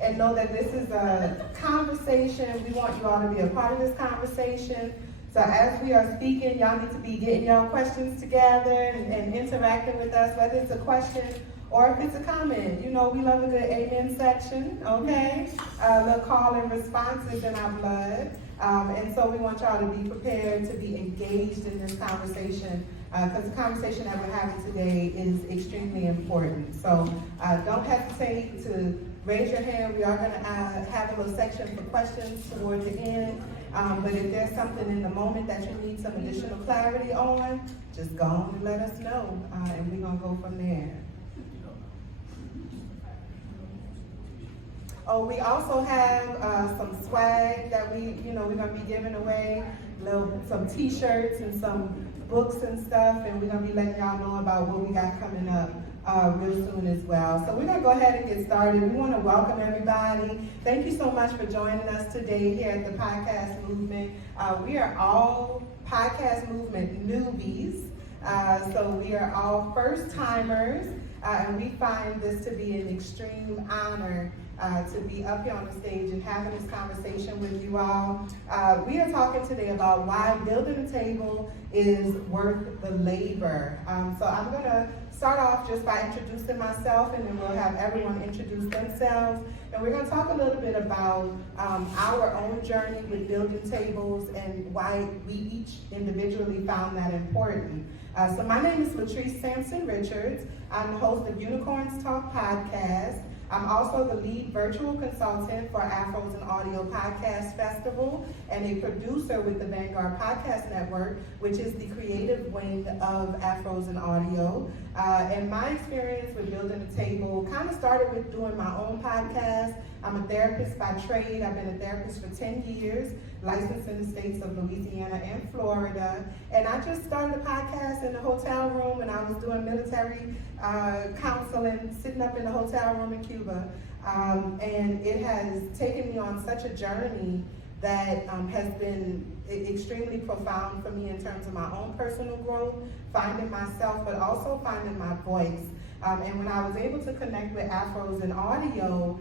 and know that this is a conversation. We want you all to be a part of this conversation. So as we are speaking, y'all need to be getting y'all questions together and interacting with us, whether it's a question or if it's a comment. You know, we love a good amen section, okay? The call and response is in our blood. And so we want y'all to be prepared to be engaged in this conversation, because the conversation that we're having today is extremely important. So don't hesitate to raise your hand. We are going to have a little section for questions toward the end. But if there's something in the moment that you need some additional clarity on, just go on and let us know, and we're going to go from there. Oh, we also have some swag that we're going to be giving away, some t-shirts and some books and stuff, and we're going to be letting y'all know about what we got coming up real soon as well. So we're going to go ahead and get started. We want to welcome everybody. Thank you so much for joining us today here at the Podcast Movement. We are all Podcast Movement newbies, so we are all first-timers, and we find this to be an extreme honor to be up here on the stage and having this conversation with you all. We are talking today about why building a table is worth the labor. So I'm going to start off just by introducing myself, and then we'll have everyone introduce themselves. And we're going to talk a little bit about our own journey with building tables and why we each individually found that important. So my name is Latrice Sampson Richards. I'm the host of Unicorns Talk Podcast. I'm also the lead virtual consultant for Afros and Audio Podcast Festival and a producer with the Vanguard Podcast Network, which is the creative wing of Afros and Audio. And my experience with building a table kind of started with doing my own podcast. I'm a therapist by trade. I've been a therapist for 10 years, licensed in the states of Louisiana and Florida. And I just started a podcast in the hotel room when I was doing military counseling, sitting up in the hotel room in Cuba. And it has taken me on such a journey that has been extremely profound for me in terms of my own personal growth, finding myself, but also finding my voice. And when I was able to connect with Afros and Audio,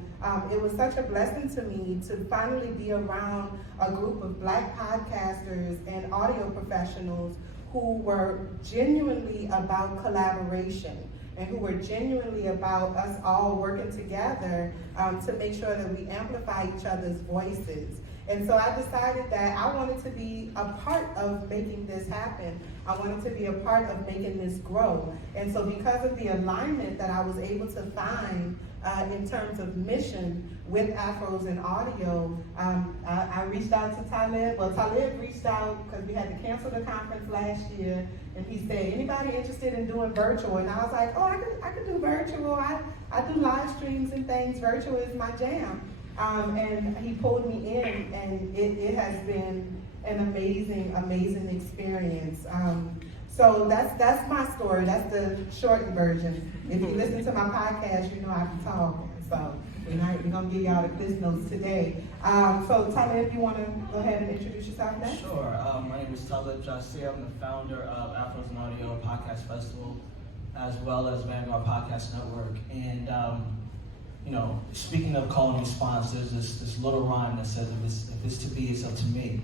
it was such a blessing to me to finally be around a group of Black podcasters and audio professionals who were genuinely about collaboration and who were genuinely about us all working together to make sure that we amplify each other's voices. And so I decided that I wanted to be a part of making this happen. I wanted to be a part of making this grow. And so because of the alignment that I was able to find in terms of mission with Afros and Audio, I reached out to Talib. Well, Talib reached out because we had to cancel the conference last year, and he said, anybody interested in doing virtual? And I was like, oh, I could do virtual. I do live streams and things. Virtual is my jam. And he pulled me in, and it has been an amazing experience. So that's my story. That's the shortened version. If you listen to my podcast, you know I can talk. So we're going to give y'all the Cliff Notes today. So Talib, if you want to go ahead and introduce yourself next? Sure. My name is Talib Jasir. I'm the founder of Afros and Audio Podcast Festival, as well as Vanguard Podcast Network. And speaking of call and response, there's this little rhyme that says, if it's to be, it's up to me.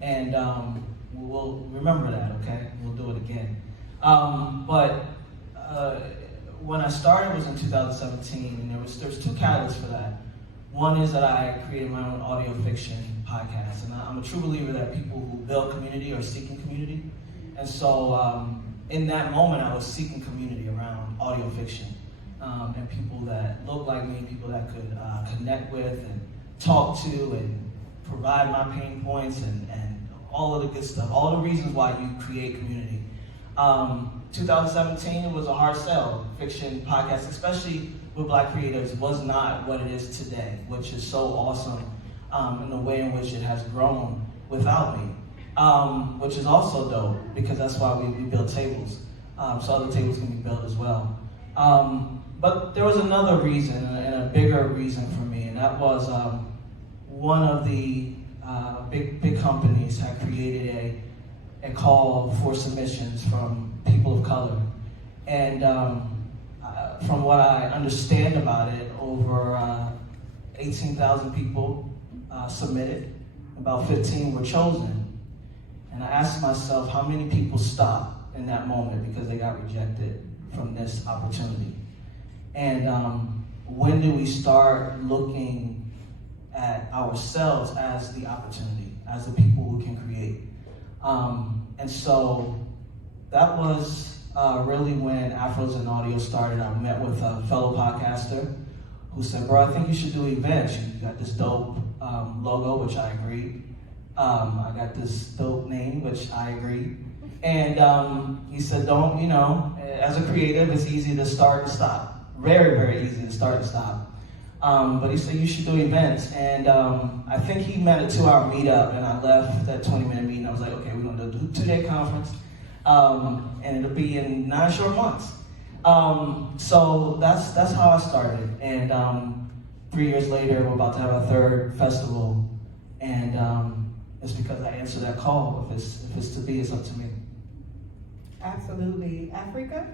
And we'll remember that, okay? We'll do it again. But when I started was in 2017, and there's two catalysts for that. One is that I created my own audio fiction podcast, and I'm a true believer that people who build community are seeking community. And so in that moment, I was seeking community around audio fiction. And people that look like me, people that could connect with and talk to and provide my pain points and all of the good stuff, all the reasons why you create community. 2017 was a hard sell. Fiction podcast, especially with Black creatives, was not what it is today, which is so awesome in the way in which it has grown without me, which is also dope because that's why we build tables, so other tables can be built as well. But there was another reason, and a bigger reason for me, and that was one of the big companies had created a call for submissions from people of color. And from what I understand about it, over 18,000 people submitted. About 15 were chosen. And I asked myself, how many people stopped in that moment because they got rejected from this opportunity? And when do we start looking at ourselves as the opportunity, as the people who can create? And so that was really when Afros and Audio started. I met with a fellow podcaster who said, bro, I think you should do events. You got this dope logo, which I agreed. I got this dope name, which I agreed. And he said, don't, as a creative, it's easy to start and stop. Very, very easy to start and stop. But he said, you should do events. And I think he meant a 2-hour meetup, and I left that 20-minute meeting. I was like, okay, we're going to do a 2-day conference. And it'll be in 9 short months. So that's how I started. And 3 years later, we're about to have a third festival. And it's because I answered that call. If it's to be, it's up to me. Absolutely. Africa?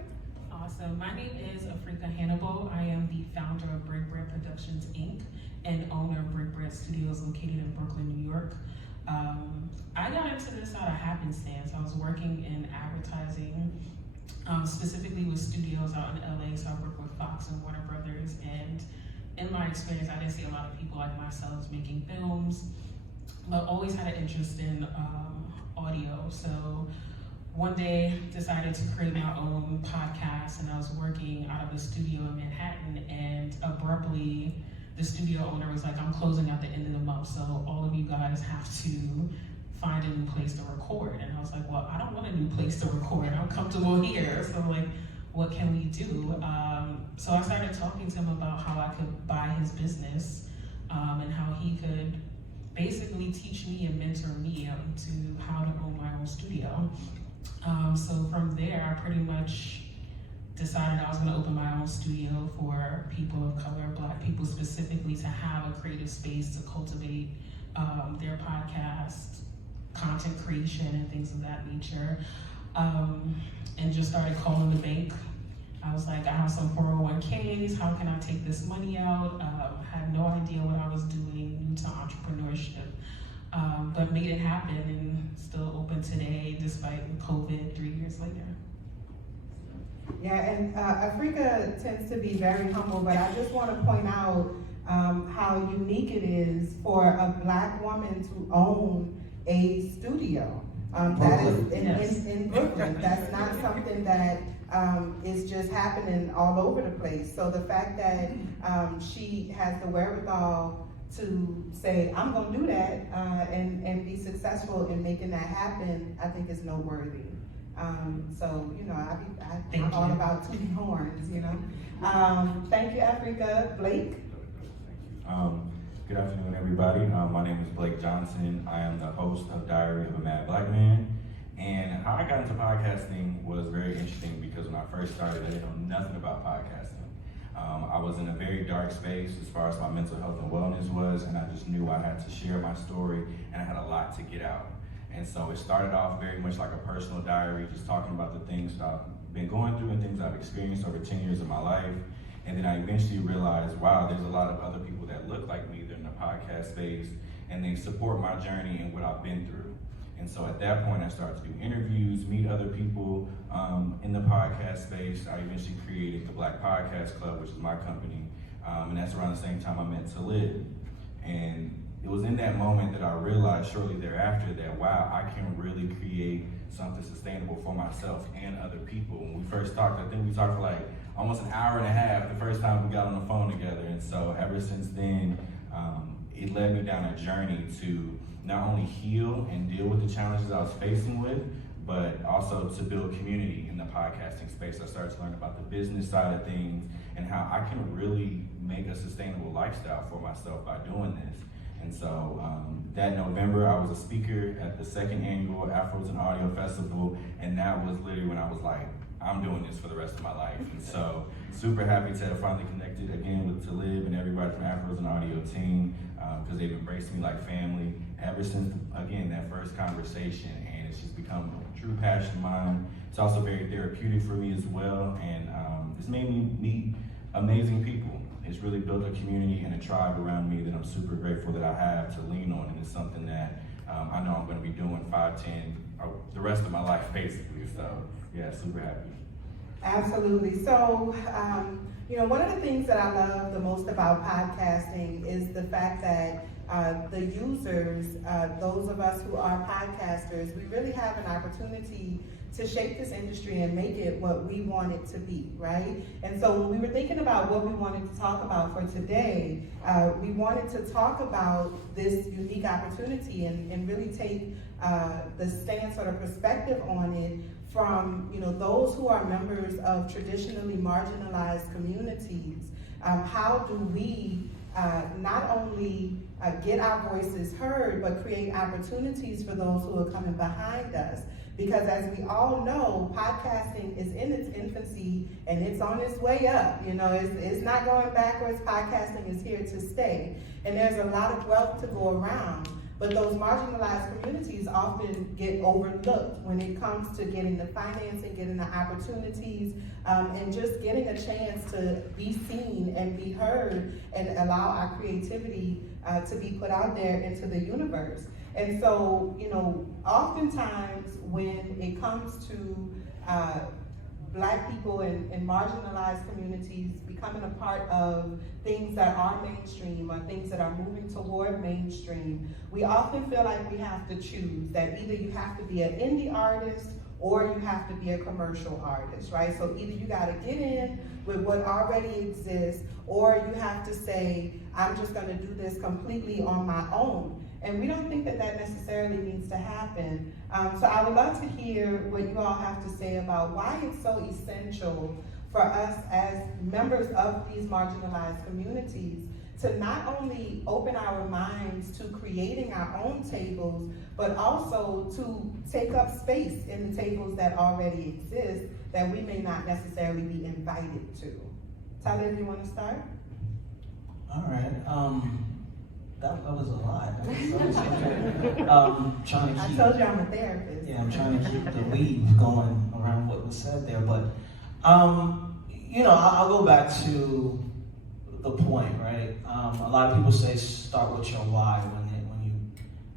Awesome. My name is Afrika Hannibal. I am the founder of Brick Bread Productions, Inc. and owner of Brick Bread Studios located in Brooklyn, New York. I got into this out of happenstance. I was working in advertising, specifically with studios out in LA, so I worked with Fox and Warner Brothers, and in my experience, I didn't see a lot of people like myself making films, but always had an interest in audio. So one day decided to create my own podcast, and I was working out of a studio in Manhattan, and abruptly the studio owner was like, I'm closing at the end of the month, so all of you guys have to find a new place to record. And I was like, well, I don't want a new place to record. I'm comfortable here. So like, what can we do? So I started talking to him about how I could buy his business and how he could basically teach me and mentor me to how to own my own studio. So from there, I pretty much decided I was gonna open my own studio for people of color, Black people specifically, to have a creative space to cultivate their podcast, content creation, and things of that nature. And just started calling the bank. I was like, I have some 401ks, how can I take this money out? Had no idea what I was doing, new to entrepreneurship. But made it happen and still open today despite COVID 3 years later. Yeah, and Afrika tends to be very humble, but I just want to point out how unique it is for a Black woman to own a studio. That is in Brooklyn. That's not something that is just happening all over the place. So the fact that she has the wherewithal to say, I'm gonna do that and be successful in making that happen, I think is noteworthy. So, I'm all about tooting horns, Thank you, Afrika. Blake? Good afternoon, everybody. My name is Blake Johnson. I am the host of Diary of a Mad Black Man. And how I got into podcasting was very interesting because when I first started, I didn't know nothing about podcasting. I was in a very dark space as far as my mental health and wellness was, and I just knew I had to share my story, and I had a lot to get out. And so it started off very much like a personal diary, just talking about the things that I've been going through and things I've experienced over 10 years of my life. And then I eventually realized, wow, there's a lot of other people that look like me. They're in the podcast space, and they support my journey and what I've been through. And so at that point, I started to do interviews, meet other people in the podcast space. I eventually created the Black Podcast Club, which is my company. And that's around the same time I met Talib. And it was in that moment that I realized shortly thereafter that, wow, I can really create something sustainable for myself and other people. When we first talked, I think we talked for like almost an hour and a half the first time we got on the phone together. And so ever since then, it led me down a journey to not only heal and deal with the challenges I was facing with, but also to build community in the podcasting space. I started to learn about the business side of things and how I can really make a sustainable lifestyle for myself by doing this. And so that November, I was a speaker at the second annual Afros and Audio Festival, and that was literally when I was like, I'm doing this for the rest of my life. And so super happy to have finally connected again with Talib and everybody from Afros and Audio team, because they've embraced me like family ever since, again, that first conversation, and it's just become a true passion of mine. It's also very therapeutic for me as well, and it's made me meet amazing people. It's really built a community and a tribe around me that I'm super grateful that I have to lean on, and it's something that I know I'm going to be doing 5, 10, or the rest of my life basically. So yeah, super happy. Absolutely. So, one of the things that I love the most about podcasting is the fact that the users, those of us who are podcasters, we really have an opportunity to shape this industry and make it what we want it to be, right? And so when we were thinking about what we wanted to talk about for today, we wanted to talk about this unique opportunity and really take the stance or the perspective on it from those who are members of traditionally marginalized communities. How do we not only get our voices heard, but create opportunities for those who are coming behind us? Because as we all know, podcasting is in its infancy and it's on its way up. It's not going backwards. Podcasting is here to stay. And there's a lot of wealth to go around. But those marginalized communities often get overlooked when it comes to getting the financing, getting the opportunities, and just getting a chance to be seen and be heard and allow our creativity to be put out there into the universe. And so, oftentimes when it comes to Black people and marginalized communities becoming a part of things that are mainstream or things that are moving toward mainstream, we often feel like we have to choose that either you have to be an indie artist or you have to be a commercial artist, right? So either you gotta get in with what already exists, or you have to say, I'm just gonna do this completely on my own. And we don't think that necessarily needs to happen. So I would love to hear what you all have to say about why it's so essential for us as members of these marginalized communities to not only open our minds to creating our own tables, but also to take up space in the tables that already exist that we may not necessarily be invited to. Tyler, do you want to start? All right. That was a lot. That was okay. Trying to keep. I told you I'm a therapist. Yeah, I'm trying to keep the weave going around what was said there, but I'll go back to the point, right? A lot of people say start with your why when you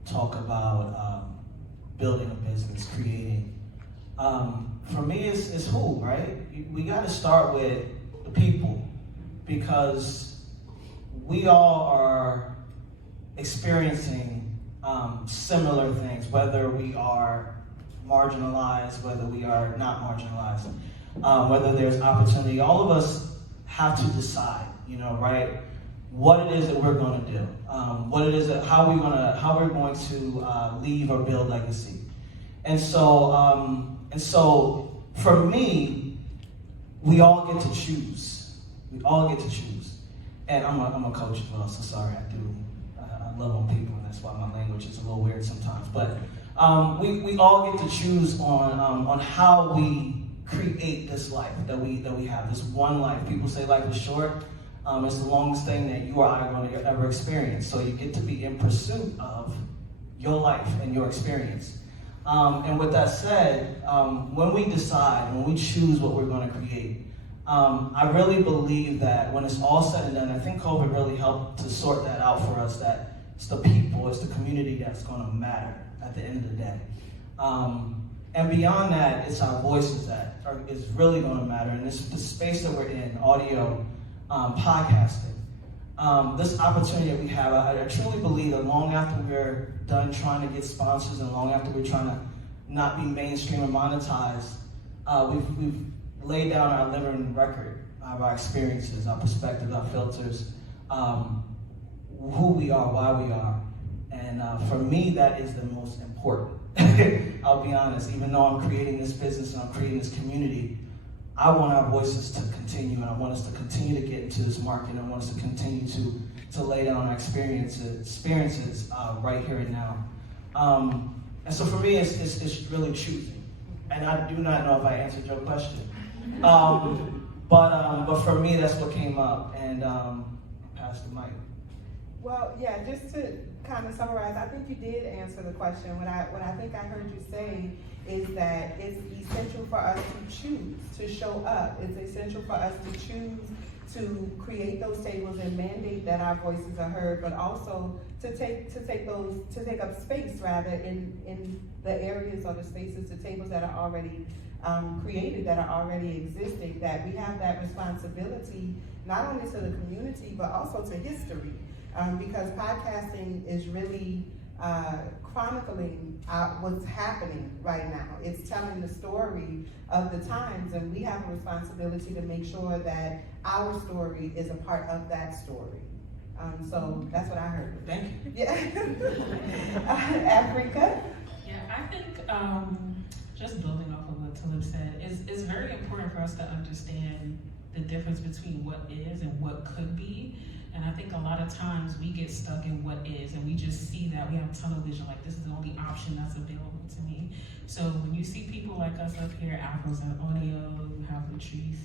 talk about building a business, creating. For me, it's who, right? We got to start with the people, because we all are experiencing similar things, whether we are marginalized, whether we are not marginalized, whether there's opportunity. All of us have to decide, right, what it is that we're going to do, what it is that how we're going to leave or build legacy. And so for me, we all get to choose. We all get to choose. And I'm a coach as well, so sorry, I love on people, and that's why my language is a little weird sometimes. But we all get to choose on how we create this life that we have, this one life. People say life is short. It's the longest thing that you or I are going to ever experience. So you get to be in pursuit of your life and your experience. And with that said, when we decide, when we choose what we're going to create, I really believe that when it's all said and done, I think COVID really helped to sort that out for us, that it's the people, it's the community that's going to matter at the end of the day. And beyond that, it's our voices that is really going to matter. And this the space that we're in, audio, podcasting, this opportunity that we have, I truly believe that long after we're done trying to get sponsors and long after we're trying to not be mainstream or monetized, we've laid down our living record of our experiences, our perspectives, our filters, who we are, why we are. And for me, that is the most important. I'll be honest, even though I'm creating this business and I'm creating this community, I want our voices to continue, and I want us to continue to get into this market, and I want us to continue to lay down our experiences right here and now. And so for me, it's really choosing. And I do not know if I answered your question. But for me, that's what came up, and pass the mic. Well, yeah, just to kind of summarize, I think you did answer the question. What I think I heard you say is that it's essential for us to choose to show up. It's essential for us to choose to create those tables and mandate that our voices are heard, but also to take up space rather in the areas or the spaces, the tables that are already created, that are already existing, that we have that responsibility not only to the community but also to history, because podcasting is really chronicling what's happening right now. It's telling the story of the times, and we have a responsibility to make sure that our story is a part of that story. So that's what I heard. Thank you. Yeah. Africa? Yeah, I think just building off of what Talib said, it's very important for us to understand the difference between what is and what could be. And I think a lot of times we get stuck in what is, and we just see that we have tunnel vision, like this is the only option that's available to me. So when you see people like us up here, Afros and Audio, you have Latrice,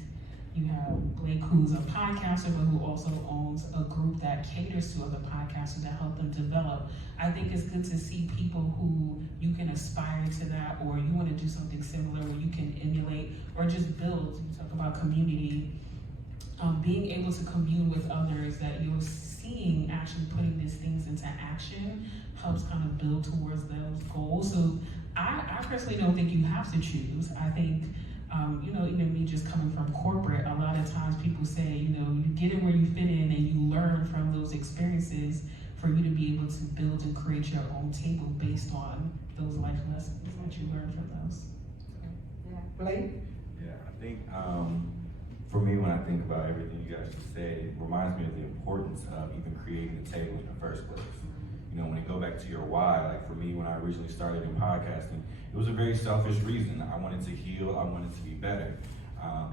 you have Blake, who's a podcaster, but who also owns a group that caters to other podcasters that help them develop. I think it's good to see people who you can aspire to that, or you want to do something similar where you can emulate or just build. You talk about community. Being able to commune with others that you're seeing actually putting these things into action helps kind of build towards those goals. So I personally don't think you have to choose. I think, even me just coming from corporate, a lot of times people say, you get in where you fit in and you learn from those experiences for you to be able to build and create your own table based on those life lessons that you learn from those. Yeah. Blake? Yeah, I think for me, when I think about everything you guys just said, it reminds me of the importance of even creating the table in the first place. When you go back to your why, like for me, when I originally started in podcasting, it was a very selfish reason. I wanted to heal, I wanted to be better.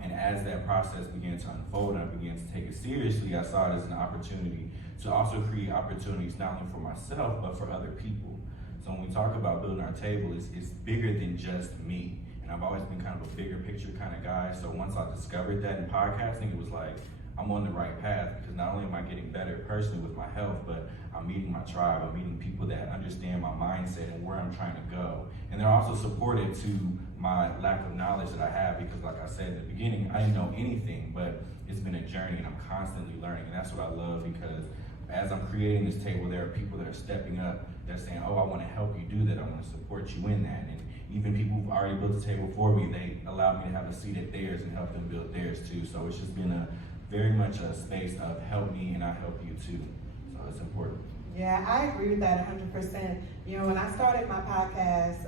And as that process began to unfold and I began to take it seriously, I saw it as an opportunity to also create opportunities not only for myself, but for other people. So when we talk about building our table, it's bigger than just me. And I've always been kind of a bigger picture kind of guy. So once I discovered that in podcasting, it was like, I'm on the right path, because not only am I getting better personally with my health, but I'm meeting my tribe, I'm meeting people that understand my mindset and where I'm trying to go. And they're also supportive to my lack of knowledge that I have, because like I said in the beginning, I didn't know anything, but it's been a journey and I'm constantly learning. And that's what I love, because as I'm creating this table, there are people that are stepping up, they're saying, oh, I want to help you do that, I want to support you in that. And even people who've already built the table for me, they allow me to have a seat at theirs and help them build theirs too. So it's just been very much a space of help me and I help you too. So it's important. Yeah, I agree with that 100%. When I started my podcast,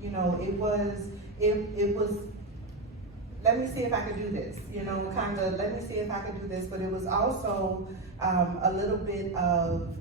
it was, let me see if I could do this, let me see if I could do this. But it was also a little bit of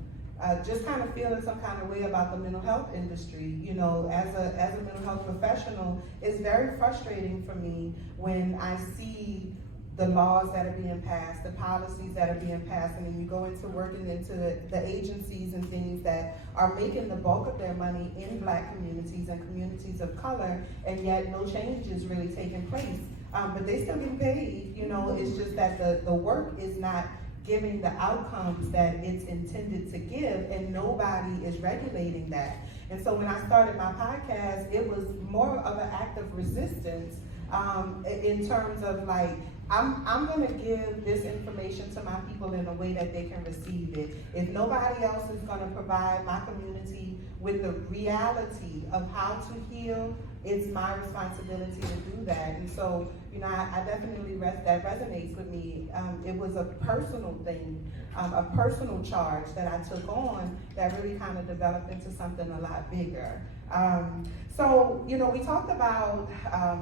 just kind of feeling some kind of way about the mental health industry. As a mental health professional, it's very frustrating for me when I see the laws that are being passed, the policies that are being passed, and then you go into working into the agencies and things that are making the bulk of their money in Black communities and communities of color, and yet no change is really taking place. But they still get paid, it's just that the work is not giving the outcomes that it's intended to give, and nobody is regulating that. And so when I started my podcast, it was more of an act of resistance in terms of like, I'm going to give this information to my people in a way that they can receive it. If nobody else is going to provide my community with the reality of how to heal, it's my responsibility to do that. And so, I definitely, that resonates with me. It was a personal thing, a personal charge that I took on that really kind of developed into something a lot bigger. So, we talked about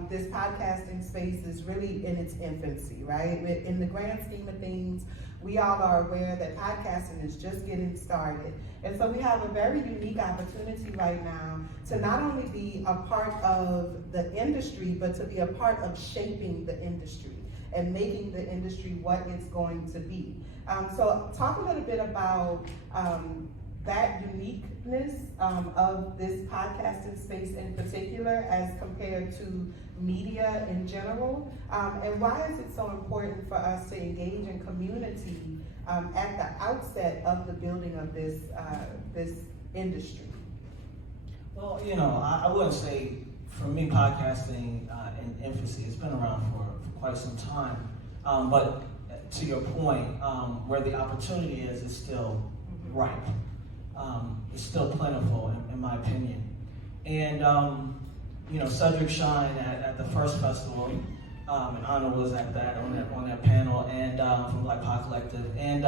this podcasting space is really in its infancy, right? In the grand scheme of things, we all are aware that podcasting is just getting started. And so we have a very unique opportunity right now to not only be a part of the industry, but to be a part of shaping the industry and making the industry what it's going to be. So talk a little bit about that uniqueness of this podcasting space in particular as compared to media in general, and why is it so important for us to engage in community at the outset of the building of this industry? Well, I wouldn't say, for me, podcasting in infancy, it's been around for quite some time, but to your point, where the opportunity is still ripe. It's still plentiful, in my opinion. And Cedric Shine at the first festival, and Anna was at that on that panel, and from Black Pod Collective, and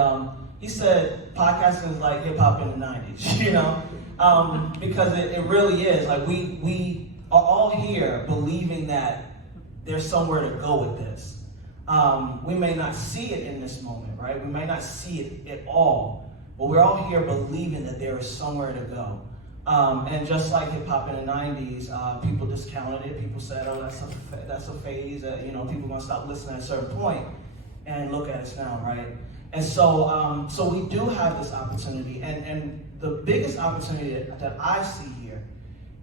he said podcasting is like hip hop in the '90s, because it really is. Like we are all here believing that there's somewhere to go with this. We may not see it in this moment, right? We may not see it at all, but we're all here believing that there is somewhere to go. And just like hip hop in the '90s, people discounted it. People said, "Oh, that's a phase. People are gonna stop listening at a certain point." And look at us now, right? And so we do have this opportunity, and the biggest opportunity that I see here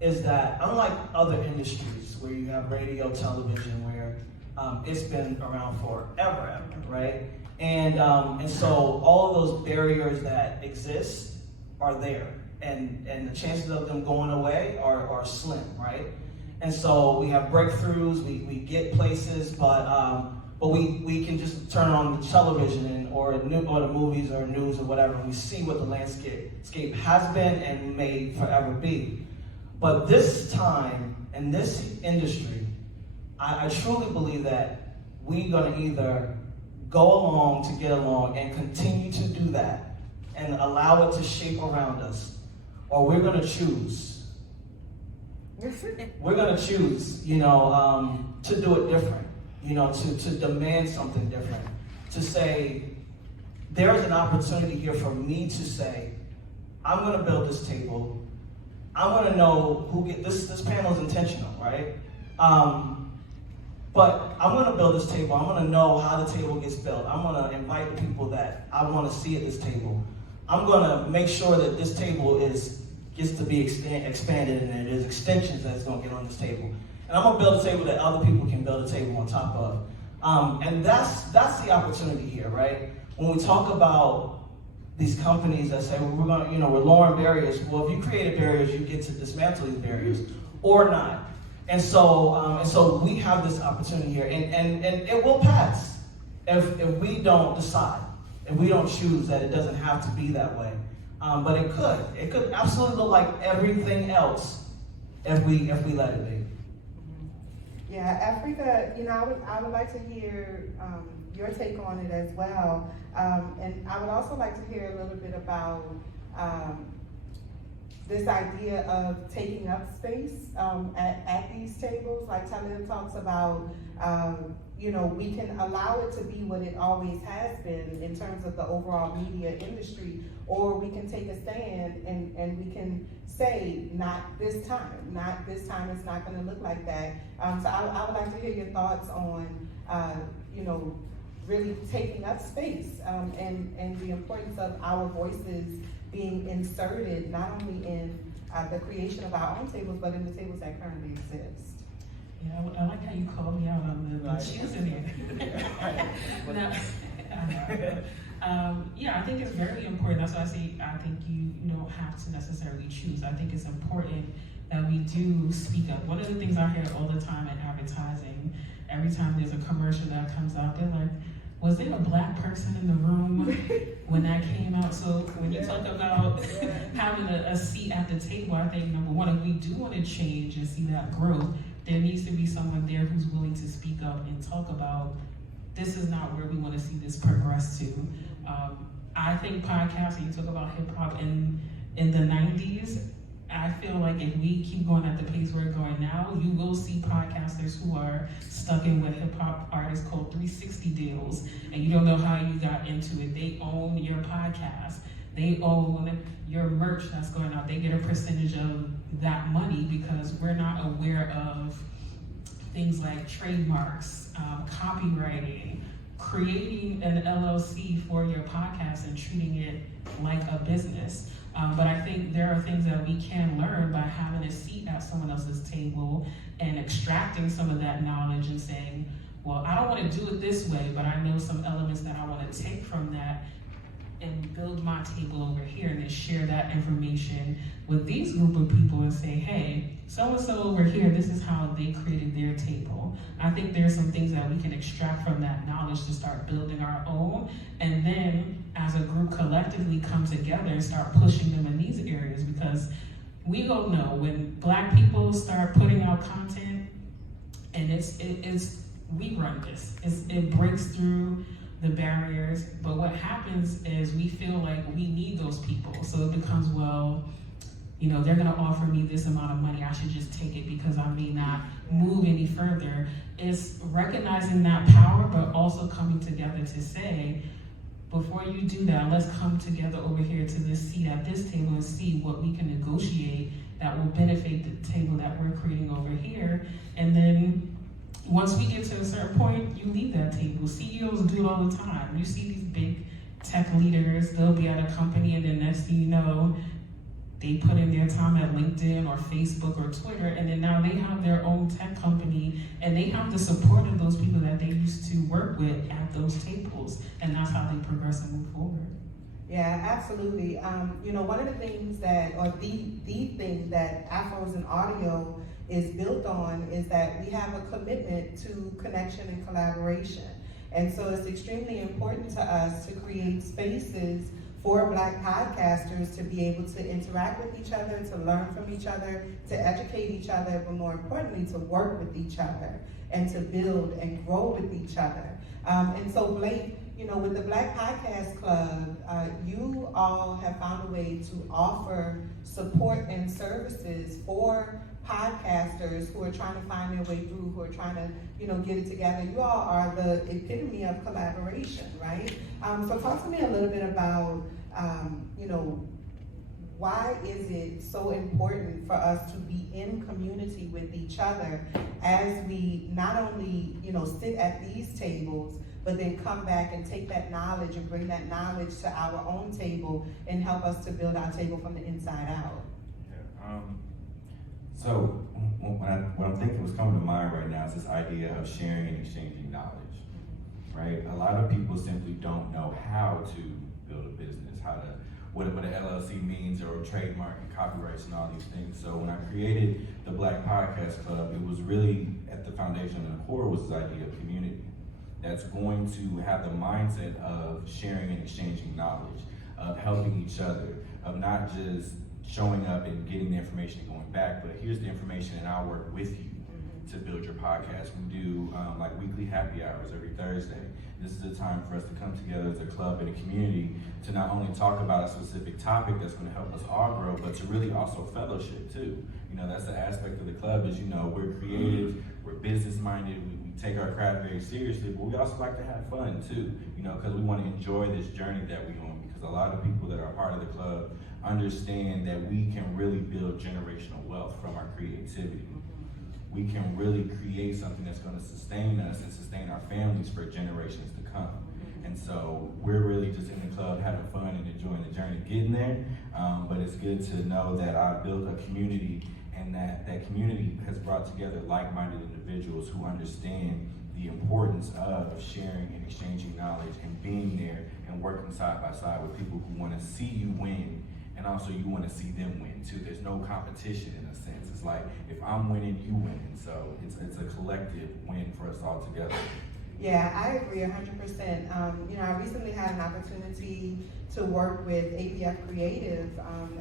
is that unlike other industries where you have radio, television, where it's been around forever, right? And so all of those barriers that exist are there. And the chances of them going away are slim, right? And so we have breakthroughs, we get places, but we can just turn on the television or the movies or news or whatever, and we see what the landscape has been and may forever be. But this time, in this industry, I truly believe that we're going to either go along to get along and continue to do that and allow it to shape around us, or we're going to choose. We're going to choose, to do it different, to demand something different, to say, there is an opportunity here for me to say, I'm going to build this table. I'm going to know this panel is intentional, right? But I'm going to build this table. I'm going to know how the table gets built. I'm going to invite the people that I want to see at this table. I'm going to make sure that this table gets to be expanded, and there's extensions that's going to get on this table. And I'm going to build a table that other people can build a table on top of. And that's the opportunity here, right? When we talk about these companies that say, well, we're lowering barriers. Well, if you created barriers, you get to dismantle these barriers, or not. And so we have this opportunity here, and it will pass if we don't decide, if we don't choose that it doesn't have to be that way. But it could absolutely look like everything else if we let it be. Yeah, Africa, I would like to hear your take on it as well. And I would also like to hear a little bit about this idea of taking up space at these tables. Like Talib talks about, we can allow it to be what it always has been in terms of the overall media industry, or we can take a stand and we can say, not this time it's not gonna look like that. So I would like to hear your thoughts on, really taking up space and the importance of our voices being inserted not only in the creation of our own tables, but in the tables that currently exist. Yeah, I like how you called me out on the choosing it. I think it's very important. That's why I say I think you don't have to necessarily choose. I think it's important that we do speak up. One of the things I hear all the time in advertising, every time there's a commercial that comes out, they're like, was there a Black person in the room when that came out? So when you talk about having a seat at the table, I think number one, if we do want to change and see that growth, there needs to be someone there who's willing to speak up and talk about, this is not where we want to see this progress to. I think podcasting, you talk about hip hop in the 90s, I feel like if we keep going at the pace we're going now, you will see podcasters who are stuck in what hip hop artists call 360 deals, and you don't know how you got into it. They own your podcast. They own your merch that's going out. They get a percentage of that money because we're not aware of things like trademarks, copywriting, creating an LLC for your podcast and treating it like a business. But I think there are things that we can learn by having a seat at someone else's table and extracting some of that knowledge and saying, well, I don't want to do it this way, but I know some elements that I want to take from that and build my table over here and then share that information with these group of people and say, hey, so-and-so over here, this is how they created their table. I think there's some things that we can extract from that knowledge to start building our own, and then as a group collectively come together and start pushing them in these areas, because we all know when Black people start putting out content, and we run this. It breaks through the barriers, but what happens is we feel like we need those people. So it becomes, well, they're gonna offer me this amount of money, I should just take it because I may not move any further. It's recognizing that power, but also coming together to say, before you do that, let's come together over here to this seat at this table and see what we can negotiate that will benefit the table that we're creating over here. And then once we get to a certain point, you leave that table. CEOs do it all the time. You see these big tech leaders, they'll be at a company and then next thing you know, they put in their time at LinkedIn or Facebook or Twitter, and then now they have their own tech company and they have the support of those people that they used to work with at those tables, and that's how they progress and move forward. Yeah, absolutely. One of the things that, or the thing that Afros in Audio is built on is that we have a commitment to connection and collaboration. And so it's extremely important to us to create spaces for Black podcasters to be able to interact with each other, to learn from each other, to educate each other, but more importantly, to work with each other and to build and grow with each other. And so Blake, with the Black Podcast Club, you all have found a way to offer support and services for podcasters who are trying to find their way through, who are trying to, get it together. You all are the epitome of collaboration, right? So talk to me a little bit about, why is it so important for us to be in community with each other as we not only, sit at these tables, but then come back and take that knowledge and bring that knowledge to our own table and help us to build our table from the inside out. Yeah. So what I'm thinking was coming to mind right now is this idea of sharing and exchanging knowledge, right? A lot of people simply don't know how to build a business, what an LLC means, or trademark and copyrights and all these things. So when I created the Black Podcast Club, it was really at the foundation and the core was this idea of community that's going to have the mindset of sharing and exchanging knowledge, of helping each other, of not just showing up and getting the information and going back, but here's the information and I'll work with you to build your podcast. We do like weekly happy hours every Thursday. This is a time for us to come together as a club and a community to not only talk about a specific topic that's going to help us all grow, but to really also fellowship too. That's the aspect of the club is, we're creative, we're business minded, we take our craft very seriously, but we also like to have fun too, because we want to enjoy this journey that we're on, because a lot of people that are part of the club understand that we can really build generational wealth from our creativity. We can really create something that's going to sustain us and sustain our families for generations to come. And so we're really just in the club having fun and enjoying the journey getting there. But it's good to know that I've built a community, and that community has brought together like-minded individuals who understand the importance of sharing and exchanging knowledge and being there and working side by side with people who want to see you win, and also you want to see them win too. There's no competition in a sense. It's like, if I'm winning, you win. And so it's a collective win for us all together. Yeah, I agree 100%. I recently had an opportunity to work with ABF Creative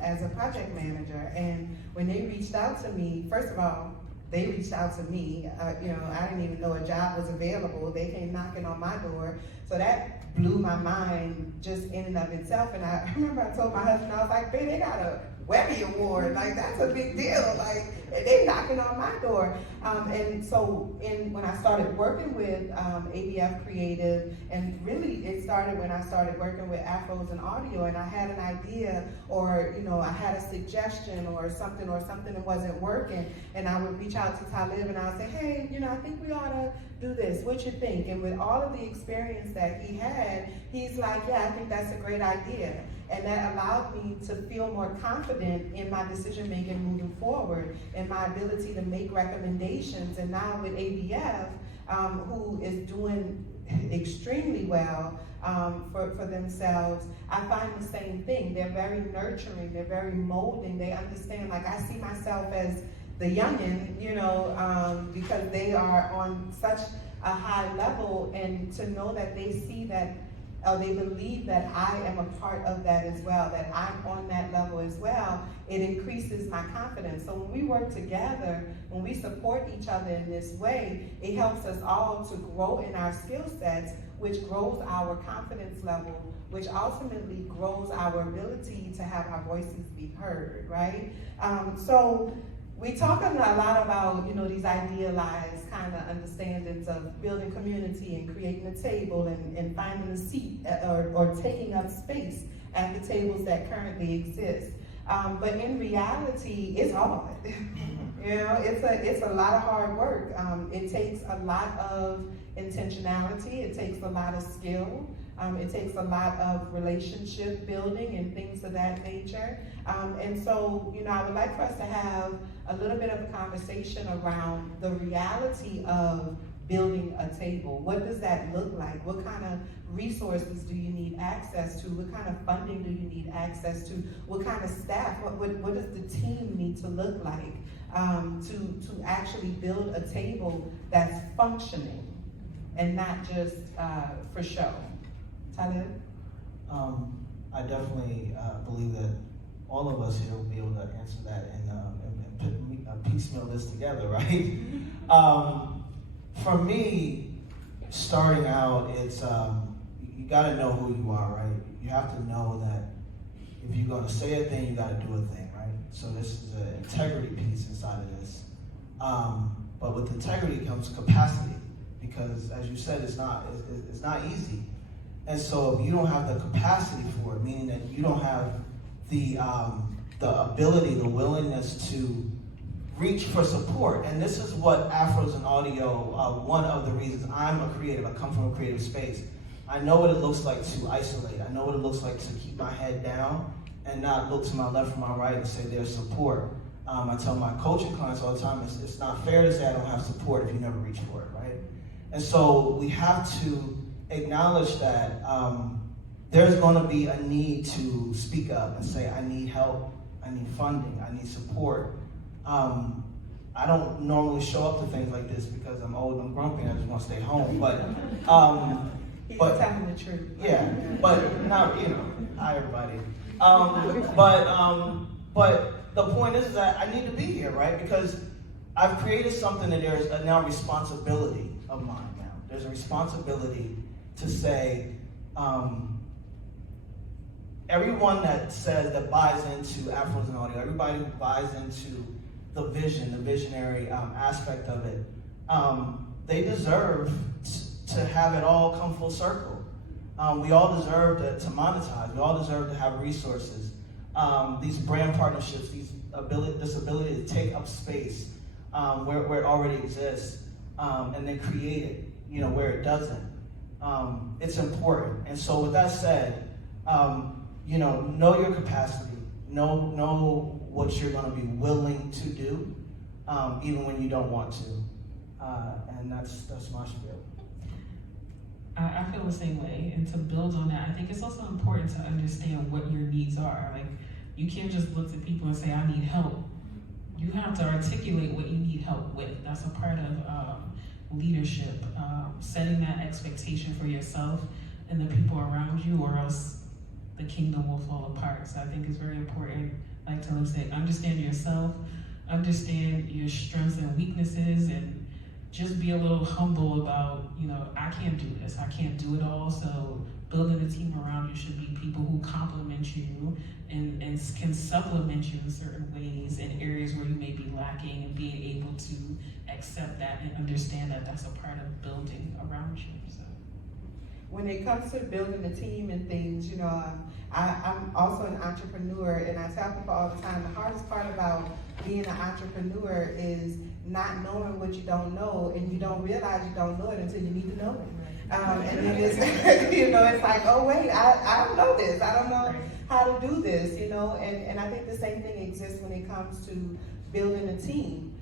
as a project manager. And when they reached out to me, first of all, they reached out to me. I didn't even know a job was available. They came knocking on my door. So that blew my mind just in and of itself. And I remember I told my husband, I was like, babe, they got a Webby Award. Like, that's a big deal. Like, they knocking on my door. And so when I started working with ABF Creative, and really it started when I started working with Afros in Audio, and I had an idea, or I had a suggestion or something that wasn't working, and I would reach out to Talib and I would say, hey, I think we ought to do this. What you think? And with all of the experience that he had, he's like, yeah, I think that's a great idea. And that allowed me to feel more confident in my decision making moving forward and my ability to make recommendations. And now with ABF, who is doing extremely well for themselves, I find the same thing. They're very nurturing, they're very molding, they understand, like I see myself as the youngin, you know, because they are on such a high level, and to know that they see that, they believe that I am a part of that as well, that I'm on that level as well, it increases my confidence. So when we work together, when we support each other in this way, it helps us all to grow in our skill sets, which grows our confidence level, which ultimately grows our ability to have our voices be heard, right? So we talk a lot about, you know, these idealized kind of understandings of building community and creating a table and finding a seat or taking up space at the tables that currently exist. But in reality, it's hard. You know, it's a lot of hard work. It takes a lot of intentionality. It takes a lot of skill. It takes a lot of relationship building and things of that nature. And so, you know, I would like for us to have a little bit of a conversation around the reality of building a table. What does that look like? What kind of resources do you need access to? What kind of funding do you need access to? What kind of staff? What does the team need to look like to actually build a table that's functioning and not just for show? Tyler? I definitely believe that all of us here will be able to answer that and piecemeal this together, right? For me, starting out, it's you got to know who you are, right? You have to know that if you're going to say a thing, you got to do a thing, right? So this is an integrity piece inside of this. But with integrity comes capacity, because as you said, it's not easy. And so if you don't have the capacity for it, meaning that you don't have the ability, the willingness to reach for support. And this is what Afros in Audio, one of the reasons I'm a creative, I come from a creative space. I know what it looks like to isolate. I know what it looks like to keep my head down and not look to my left or my right and say there's support. I tell my coaching clients all the time, it's not fair to say I don't have support if you never reach for it, right? And so we have to acknowledge that there's going to be a need to speak up and say, I need help, I need funding, I need support. I don't normally show up to things like this because I'm old and I'm grumpy and I just want to stay home. But He's telling the truth. Yeah, but now, you know, hi everybody. But the point is that I need to be here, right? Because I've created something that there's a now responsibility of mine now. There's a responsibility to say, everyone that says, that buys into Afros and Audio, everybody who buys into the vision, the visionary aspect of it, they deserve to have it all come full circle. We all deserve to monetize. We all deserve to have resources. These brand partnerships, this ability to take up space where it already exists, and then create it, you know, where it doesn't. It's important. And so with that said, you know your capacity, know what you're going to be willing to do, even when you don't want to. And that's my spiel. I feel the same way, and to build on that, I think it's also important to understand what your needs are. Like, you can't just look to people and say, I need help. You have to articulate what you need help with. That's a part of leadership, setting that expectation for yourself and the people around you, or else the kingdom will fall apart. So I think it's very important, like Talim said, understand yourself, understand your strengths and weaknesses, and just be a little humble about, you know, I can't do this, I can't do it all. So building a team around you should be people who complement you and can supplement you in certain ways in areas where you may be lacking, and being able to accept that and understand that that's a part of building around you. So. When it comes to building a team and things, you know, I'm also an entrepreneur, and I tell people all the time, the hardest part about being an entrepreneur is not knowing what you don't know, and you don't realize you don't know it until you need to know it. And then it's, you know, it's like, oh wait, I don't know this. I don't know how to do this, you know, and I think the same thing exists when it comes to building a team,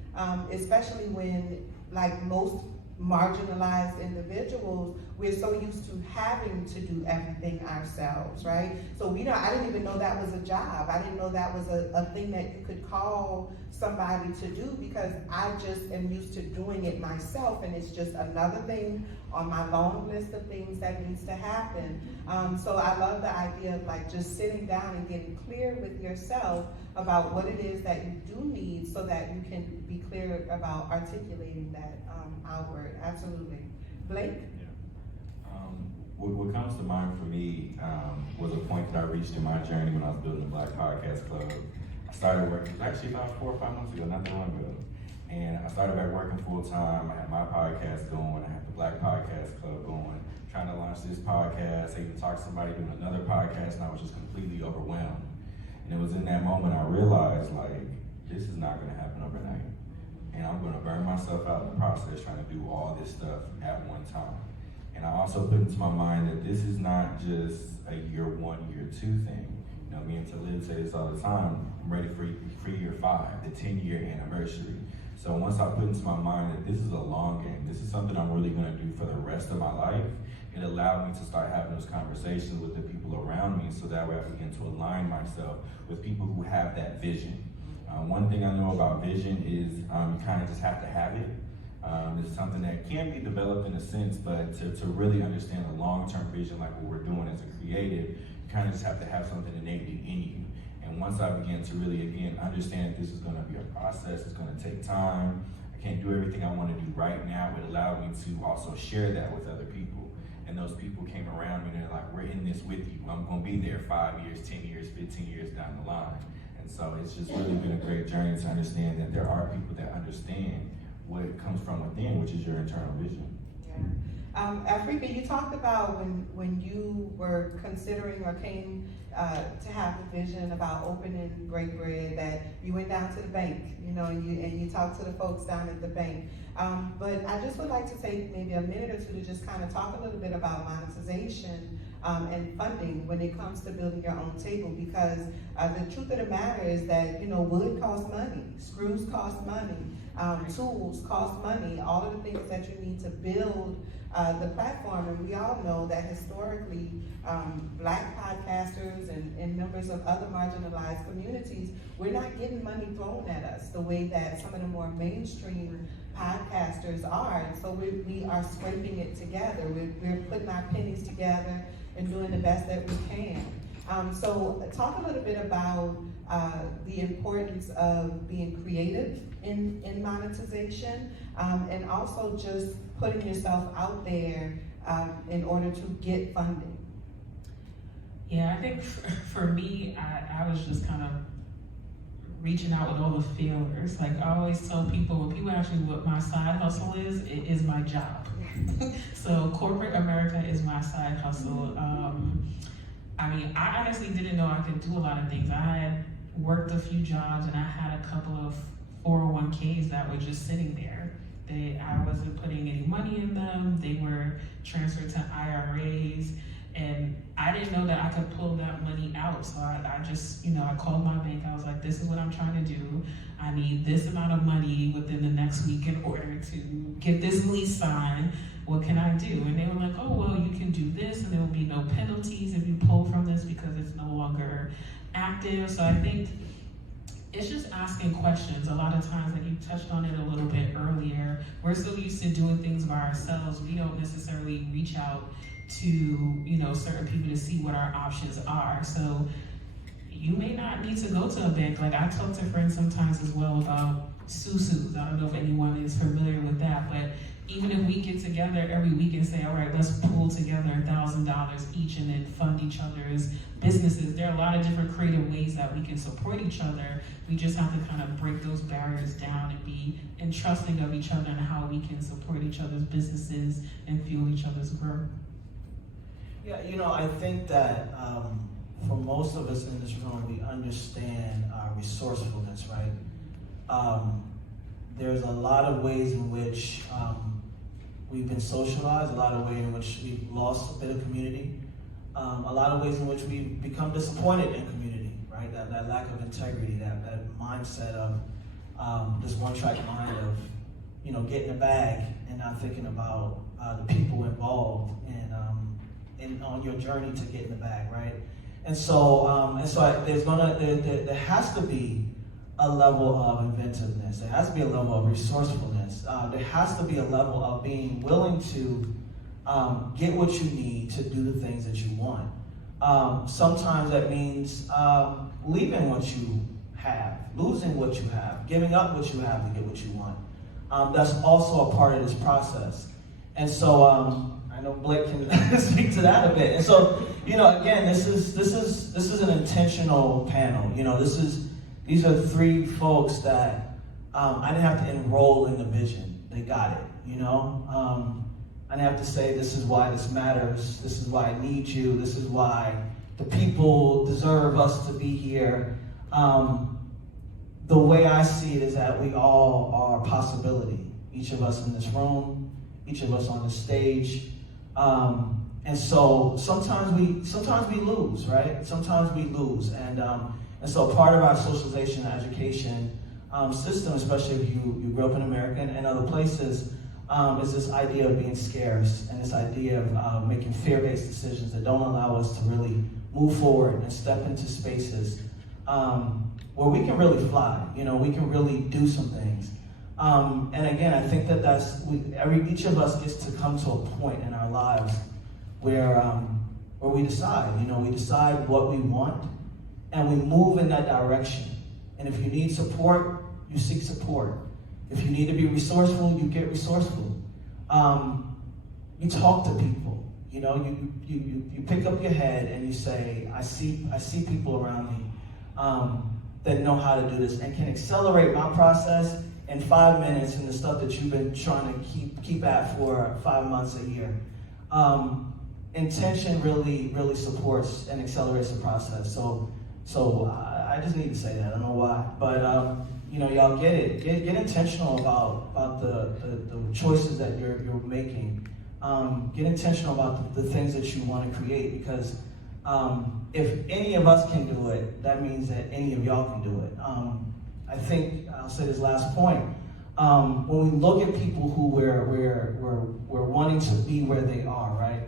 especially when, like most marginalized individuals, we're so used to having to do everything ourselves, right? So I didn't even know that was a job. I didn't know that was a thing that you could call somebody to do, because I just am used to doing it myself, and it's just another thing on my long list of things that needs to happen. So I love the idea of like just sitting down and getting clear with yourself about what it is that you do need, so that you can be clear about articulating that outward. Absolutely. Blake? What comes to mind for me was a point that I reached in my journey when I was building the Black Podcast Club. I started working, it was actually about 4 or 5 months ago, not that long ago. And I started back working full time. I had my podcast going, I had the Black Podcast Club going, trying to launch this podcast. I even talked to somebody doing another podcast, and I was just completely overwhelmed. And it was in that moment I realized, like, this is not gonna happen overnight. And I'm gonna burn myself out in the process trying to do all this stuff at one time. And I also put into my mind that this is not just a year 1, year 2 thing. You know, me and Talib say this all the time, I'm ready for year 5, the 10-year anniversary. So once I put into my mind that this is a long game, this is something I'm really gonna do for the rest of my life, it allowed me to start having those conversations with the people around me, so that way I begin to align myself with people who have that vision. One thing I know about vision is you kind of just have to have it. It's something that can be developed in a sense, but to really understand a long-term vision like what we're doing as a creative, you kind of just have to have something innately in you. And once I began to really, again, understand this is gonna be a process, it's gonna take time, I can't do everything I wanna do right now, it allowed me to also share that with other people. And those people came around me and they're like, we're in this with you. I'm gonna be there 5 years, 10 years, 15 years down the line. And so it's just really been a great journey to understand that there are people that understand what comes from within, which is your internal vision. Yeah. Afrika, you talked about when you were considering or came to have the vision about opening Break Bread, that you went down to the bank, you know, and you talked to the folks down at the bank. But I just would like to take maybe a minute or two to just kind of talk a little bit about monetization and funding when it comes to building your own table, because the truth of the matter is that, you know, wood costs money, screws cost money, tools cost money, all of the things that you need to build the platform. And we all know that historically, Black podcasters and members of other marginalized communities, we're not getting money thrown at us the way that some of the more mainstream podcasters are. And so we are scraping it together. We're putting our pennies together and doing the best that we can. So talk a little bit about the importance of being creative in monetization, and also just putting yourself out there in order to get funding. Yeah, I think for me, I was just kind of reaching out with all the feelers. Like I always tell people, when people ask me what my side hustle is, it is my job. So corporate America is my side hustle. I mean, I honestly didn't know I could do a lot of things. I had worked a few jobs and I had a couple of 401ks that were just sitting there. I wasn't putting any money in them. They were transferred to IRAs. And I didn't know that I could pull that money out. So I just, you know, I called my bank. I was like, this is what I'm trying to do. I need this amount of money within the next week in order to get this lease signed. What can I do? And they were like, oh, well, you can do this and there will be no penalties if you pull from this because it's no longer active. So I think it's just asking questions. A lot of times, like you touched on it a little bit earlier, we're so used to doing things by ourselves. We don't necessarily reach out to, you know, certain people to see what our options are. So you may not need to go to a bank. Like I talk to friends sometimes as well about susus. I don't know if anyone is familiar with that, but even if we get together every week and say, all right, let's pull together $1,000 each and then fund each other's businesses. There are a lot of different creative ways that we can support each other. We just have to kind of break those barriers down and be entrusting of each other and how we can support each other's businesses and fuel each other's growth. Yeah, you know, I think that for most of us in this room, we understand resourcefulness, right? There's a lot of ways in which we've been socialized, a lot of ways in which we've lost a bit of community. a lot of ways in which we become disappointed in community, right? That lack of integrity, that mindset of this one-track mind of, getting a bag and not thinking about the people involved in on your journey to getting the bag, right? And so there has to be a level of inventiveness. There has to be a level of resourcefulness. There has to be a level of being willing to get what you need to do the things that you want. Sometimes that means leaving what you have, losing what you have, giving up what you have to get what you want. That's also a part of this process. And so I know Blake can speak to that a bit. And so, again, this is an intentional panel. These are three folks that I didn't have to enroll in the vision. They got it, I didn't have to say, this is why this matters, this is why I need you, this is why the people deserve us to be here. The way I see it is that we all are a possibility. Each of us in this room, each of us on the stage. And so sometimes we lose, right? Sometimes we lose. And so part of our socialization and education system, especially if you grew up in America and other places, is this idea of being scarce and this idea of making fear-based decisions that don't allow us to really move forward and step into spaces where we can really fly, we can really do some things. And again, I think that each of us gets to come to a point in our lives where we decide, we decide what we want and we move in that direction. And if you need support, you seek support. If you need to be resourceful, you get resourceful. You talk to people, you pick up your head and you say, I see people around me that know how to do this and can accelerate my process in 5 minutes in the stuff that you've been trying to keep at for 5 months, a year. Intention really supports and accelerates the process. So I just need to say that. I don't know why, but y'all get it. Get intentional about the choices that you're making. Get intentional about the things that you want to create, because if any of us can do it, that means that any of y'all can do it. I think I'll say this last point. When we look at people who we're wanting to be where they are, right?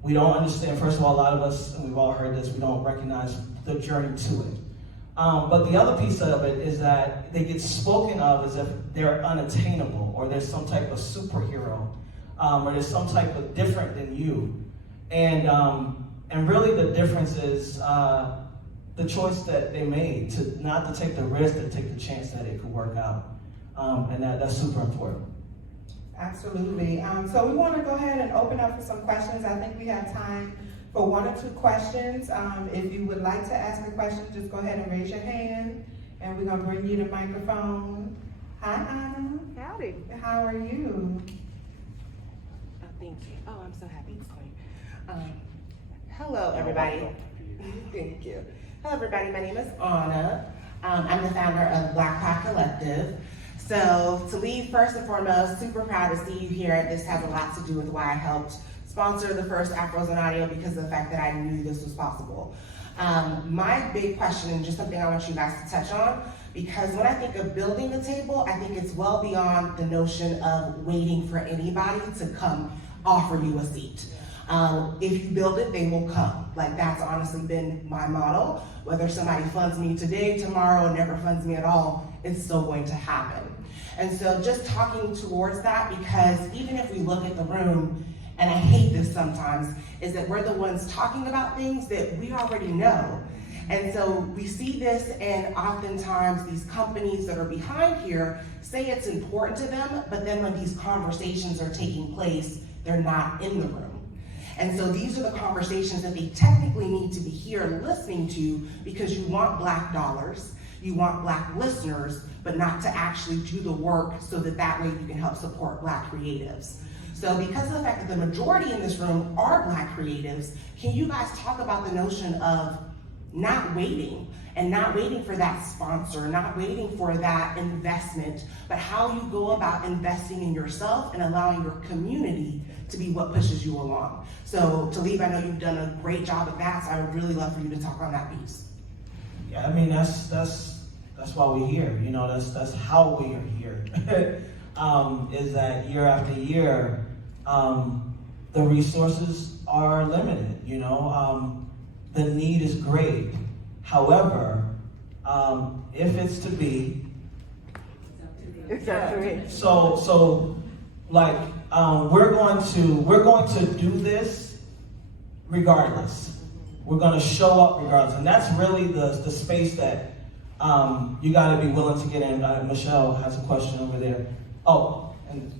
We don't understand. First of all, a lot of us, and we've all heard this, we don't recognize the journey to it. But the other piece of it is that they get spoken of as if they're unattainable, or there's some type of superhero, or there's some type of different than you. And really the difference is the choice that they made to not to take the risk, to take the chance that it could work out. And that's super important. Absolutely. So we want to go ahead and open up for some questions. I think we have time for 1 or 2 questions. If you would like to ask a question, just go ahead and raise your hand, and we're going to bring you the microphone. Hi, Anna. Howdy. How are you? Thank you. Oh, I'm so happy it's going. Hello, everybody. Thank you. Hello, everybody. My name is Anna. I'm the founder of Black Pie Collective. So, to lead, first and foremost, super proud to see you here. This has a lot to do with why I helped sponsor the first Afros in Audio, because of the fact that I knew this was possible. My big question, and just something I want you guys to touch on, because when I think of building the table, I think it's well beyond the notion of waiting for anybody to come offer you a seat. If you build it, they will come. Like, that's honestly been my motto. Whether somebody funds me today, tomorrow, or never funds me at all, it's still going to happen. And so just talking towards that, because even if we look at the room, and I hate this sometimes, is that we're the ones talking about things that we already know. And so we see this, and oftentimes these companies that are behind here say it's important to them, but then when these conversations are taking place, they're not in the room. And so these are the conversations that they technically need to be here listening to, because you want Black dollars, you want Black listeners, but not to actually do the work so that way you can help support Black creatives. So because of the fact that the majority in this room are Black creatives, can you guys talk about the notion of not waiting. And not waiting for that sponsor, not waiting for that investment, but how you go about investing in yourself and allowing your community to be what pushes you along. So, Talib, I know you've done a great job at that, so I would really love for you to talk on that piece. Yeah, I mean that's why we're here. You know, that's how we are here. Is that year after year, the resources are limited. You know, the need is great. However, if it's to be, so like we're going to do this regardless. We're going to show up regardless, and that's really the space that you got to be willing to get in. Michelle has a question over there. Oh, and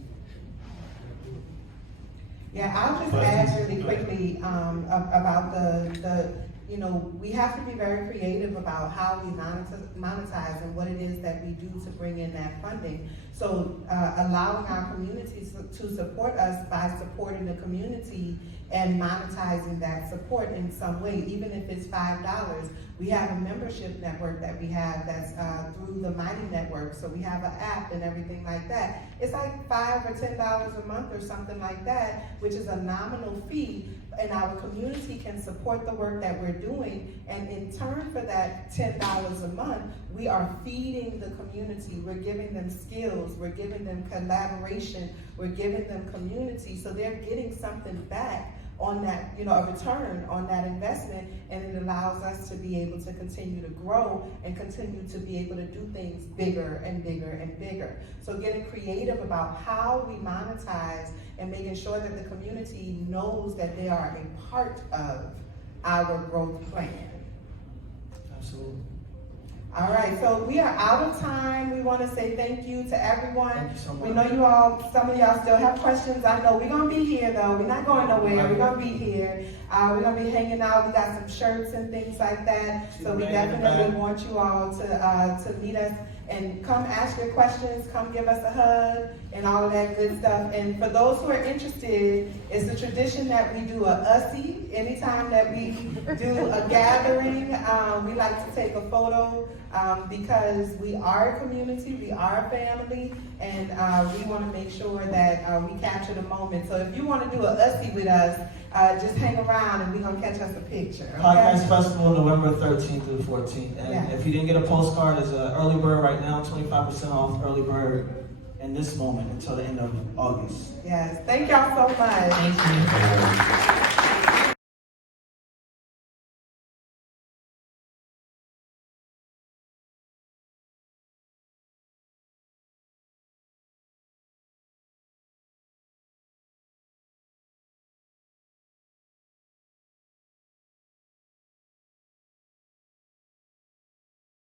yeah, I'll just add really quickly about the you know, we have to be very creative about how we monetize and what it is that we do to bring in that funding. So allowing our communities to support us by supporting the community and monetizing that support in some way, even if it's $5. We have a membership network that we have that's through the Mighty Network. So we have an app and everything like that. It's like $5 or $10 a month or something like that, which is a nominal fee. And our community can support the work that we're doing. And in turn for that $10 a month, we are feeding the community. We're giving them skills. We're giving them collaboration. We're giving them community. So they're getting something back on that, you know, a return on that investment, and it allows us to be able to continue to grow and continue to be able to do things bigger and bigger and bigger. So getting creative about how we monetize and making sure that the community knows that they are a part of our growth plan. absolutely. All right, so we are out of time. We want to say thank you to everyone. Thank you so much. We know you all, some of y'all still have questions. I know we're going to be here though. We're not going nowhere. We're going to be here. We're going to be hanging out. We got some shirts and things like that. So we definitely want you all to meet us and come ask your questions, come give us a hug and all of that good stuff. And for those who are interested, it's a tradition that we do a ussie. Anytime that we do a gathering, we like to take a photo because we are a community, we are a family, and we want to make sure that we capture the moment. So if you want to do a ussie with us, just hang around and we're going to catch us a picture. Okay? Podcast Festival, November 13th through the 14th. And Yeah. if you didn't get a postcard, there's an early bird right now, 25% off early bird in this moment until the end of August. Yes, thank y'all so much. Thank you.